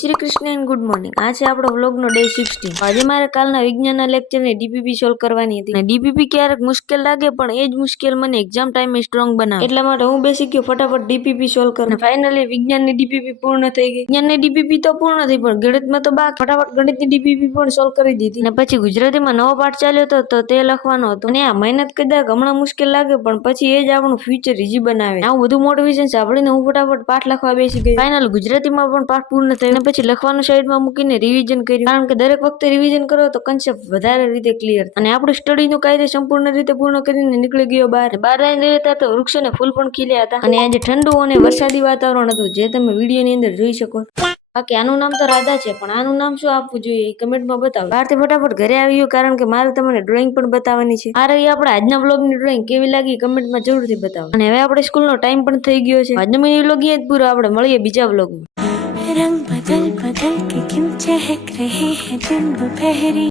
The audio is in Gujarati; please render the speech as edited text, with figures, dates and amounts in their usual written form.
Shri Krishna and good morning. આ છે આપણો વ્લોગનો ડે 16. આજે મારે કાલના વિજ્ઞાનના લેક્ચરની ડીપીપી સોલ્વ કરવાની હતી. અને ડીપીપી ક્યારેક મુશ્કેલ લાગે પણ એ જ મુશ્કેલ મને એક્ઝામ ટાઈમે સ્ટ્રોંગ બનાવે. એટલા માટે હું બેસી ગયો ફટાફટ ડીપીપી સોલ્વ કરવા. ફાઇનલી વિજ્ઞાનની ડીપીપી પૂર્ણ થઈ ગઈ. વિજ્ઞાનની ડીપીપી તો પૂર્ણ થઈ પણ ગણિતમાં તો બાકી. ફટાફટ ગણિતની ડીપીપી પણ સોલ્વ કરી દીધી. અને પછી ગુજરાતીમાં નવો પાઠ ચાલ્યો હતો તો તે લખવાનો હતો. અને આ મહેનત કદાચ હમણાં મુશ્કેલ લાગે પણ પછી એ જ આપણું ફ્યુચર ઇઝી બનાવે. આવું બધું મોટિવેશન સાંભળીને હું ફટાફટ પાઠ લખવા બેસી ગઈ. ફાઇનલ ગુજરાતીમાં પણ પાઠ પૂર્ણ થયો અને પછી લખવાનું સાઈડમાં મૂકીને રિવિઝન કર્યું. કારણ કે દરેક વખતે રિવિઝન કરો તો કન્સેપ્ટ વધારે રીતે ક્લિયર. અને આપણું સ્ટડીનું કાર્ય સંપૂર્ણ રીતે પૂર્ણ કરીને નીકળી ગયો બહાર. બહાર આવીને હતા તો વૃક્ષો ને ફૂલ પણ ખીલ્યા હતા. અને આજે ઠંડુ અને વરસાદી વાતાવરણ હતું જે તમે વિડીયોની અંદર જોઈ શકો. બાકી આનું નામ તો રાધા છે પણ આનું નામ શું આપવું જોઈએ એ કમેન્ટમાં બતાવો. બહારથી ફટાફટ ઘરે આવ્યું કારણ કે મારે તમને ડ્રોઈંગ પણ બતાવવાની છે. આ રહી આપણે આજના બ્લોગની ડ્રોઈંગ કેવી લાગી કમેન્ટમાં જરૂરથી બતાવો. અને હવે આપણે સ્કૂલનો ટાઈમ પણ થઈ ગયો છે. આજનો મિની વ્લોગ જ પૂરો. આપણે મળીએ બીજા વ્લોગમાં. रंग बदल बदल के क्यों चहक रहे हैं दिन दोपहरी।